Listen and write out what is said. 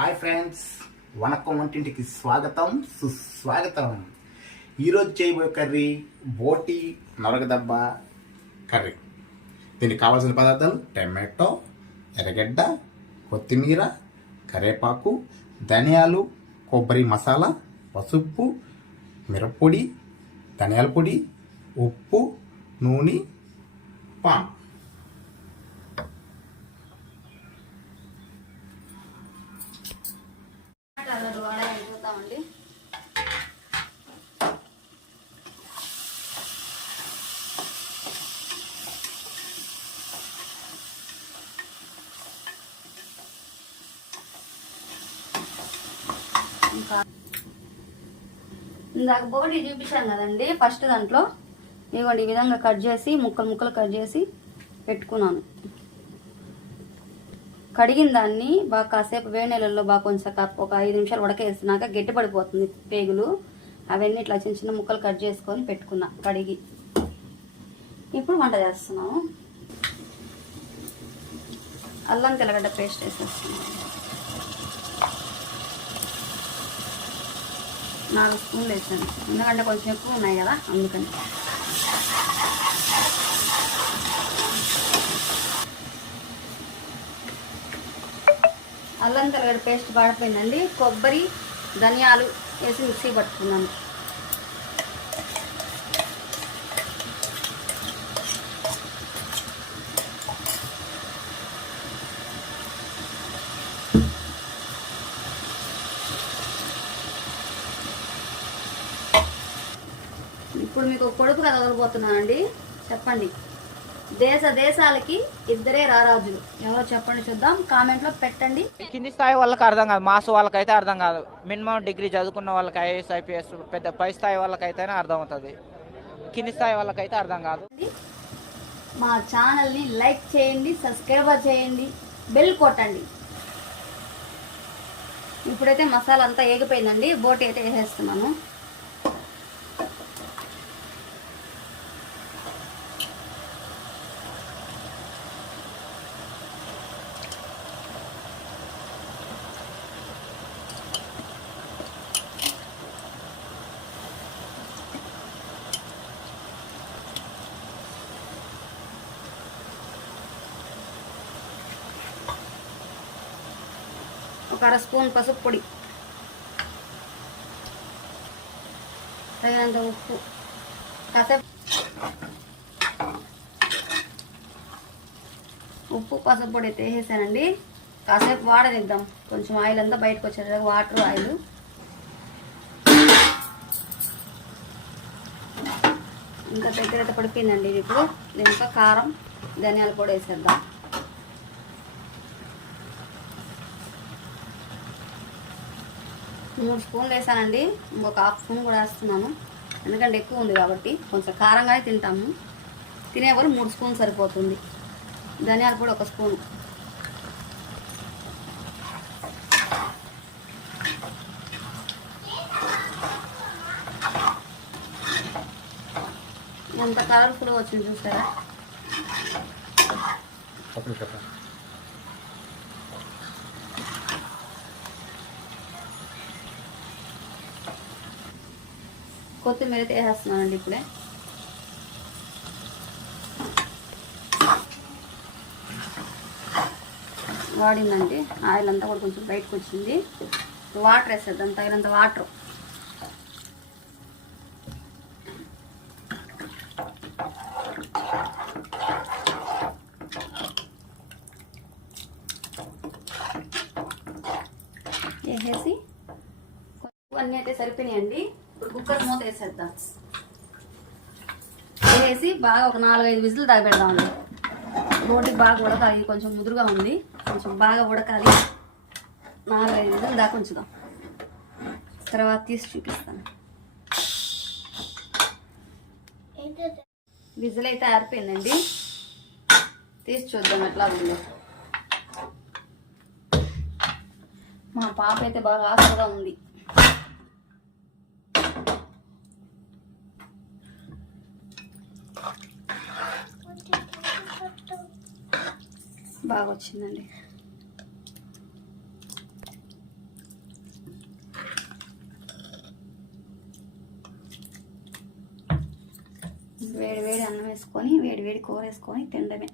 Hi friends, vanakkam వంటింటికి స్వాగతం సుస్వాగతం. ఈరోజు చేయబోయే కర్రీ బోటి నొరగదబ్బ కర్రీ. దీనికి కావాల్సిన పదార్థాలు టమాటో, ఎర్రగడ్డ, కొత్తిమీర, కరివేపాకు, ధనియాలు, కొబ్బరి మసాలా, పసుపు, మిరప్పొడి, ధనియాల పొడి, ఉప్పు, నూనె, పాన్. అయిపోతామండి. ఇందాక బోటి చూపించాను కదండి, ఫస్ట్ దాంట్లో ఇదిగోండి ఈ విధంగా కట్ చేసి ముక్కలు కట్ చేసి పెట్టుకున్నాను. కడిగిన దాన్ని బాగా కాసేపు వేడి నీళ్ళల్లో బాగా కొంచెం ఒక 5 నిమిషాలు ఉడకేసినాక గట్టి పడిపోతుంది పేగులు. అవన్నీ ఇట్లా చిన్న చిన్న ముక్కలు కట్ చేసుకొని పెట్టుకున్నా కడిగి. ఇప్పుడు వంట చేస్తున్నాము. అల్లం తెల్లగడ్డ పేస్ట్ వేసేస్తున్నాను. 4 స్పూన్లు వేసాను, ఎందుకంటే కొంచెం ఎక్కువ ఉన్నాయి కదా అందుకని. అల్లం తెల్లగడ్డ పేస్ట్ పడిపోయిందండి. కొబ్బరి, ధనియాలు వేసి మిక్సీ పట్టుకున్నాను. ఇప్పుడు మీకు పొడుపు కథ వదలబోతున్నానండి. చెప్పండి, దేశాలకి ఇద్దరే రారాజులు ఎవరో చెప్పండి చూద్దాం. కామెంట్లో పెట్టండి. కింది స్థాయి వాళ్ళకి అర్థం కాదు, మాస్ వాళ్ళకైతే అర్థం కాదు. మినిమం డిగ్రీ చదువుకున్న వాళ్ళకి ఐఏఎస్ ఐపీఎస్ పెద్ద పై స్థాయి వాళ్ళకైతేనే అర్థం అవుతుంది, కింది స్థాయి వాళ్ళకైతే అర్థం కాదు. మా ఛానల్ని లైక్ చేయండి, సబ్స్క్రైబ్ చేయండి, బెల్ కొట్టండి. ఇప్పుడైతే మసాలా అంతా ఏగిపోయిందండి. బోటి అయితే వేసేస్తున్నాను. ఒక 1/2 స్పూన్ పసుపు పొడి, తగినంత ఉప్పు, కాసేపు ఉప్పు పసుపు పొడి అయితే వేసేసానండి. కాసేపు వాడనిద్దాం, కొంచెం ఆయిల్ అంతా బయటకు వచ్చేది, వాటర్ ఆయిల్. ఇంకా దగ్గర పడిపోయిందండి ఇది. ఇప్పుడు దీంట్లో కారం, ధనియాల పొడి వేసేద్దాం. 3 స్పూన్లు వేసానండి. ఇంకొక 1/2 స్పూన్ కూడా వేస్తున్నాను, ఎందుకంటే ఎక్కువ ఉంది కాబట్టి. కొంచెం కారంగానే తింటాము, తినేవాళ్ళు 3 స్పూన్ సరిపోతుంది. ధనియాల పొడి 1 స్పూన్. ఎంత కలర్ఫుల్గా వచ్చింది చూసారా. కొత్తిమీర అయితే వేసేస్తున్నానండి ఇప్పుడే. వాడిందండి, ఆయిల్ అంతా కూడా కొంచెం బయటకు వచ్చింది. వాటర్ వేసేద్దాం, తగినంత వాటర్. వేసేసి అన్నీ అయితే సరిపోయినాయండి. ఇప్పుడు కుక్కర్ మూత వేసేద్దాం. వేసి బాగా ఒక 4-5 విజిల్ తాగబెడదామండి. రోటి బాగా ఉడకాలి, కొంచెం ముదురుగా ఉంది, కొంచెం బాగా ఉడకాలి. 4-5 విజిల్ దాకా ఉంచుదాం, తర్వాత తీసి చూపిస్తాను. విజిల్ అయితే ఆరిపోయిందండి, తీసి చూద్దాం ఎట్లా ఉందో. మా పాప అయితే బాగా ఆశగా ఉంది. బాగా వచ్చిందండి. వేడి వేడి అన్నం వేసుకొని వేడి వేడి కూర వేసుకొని తినడమే.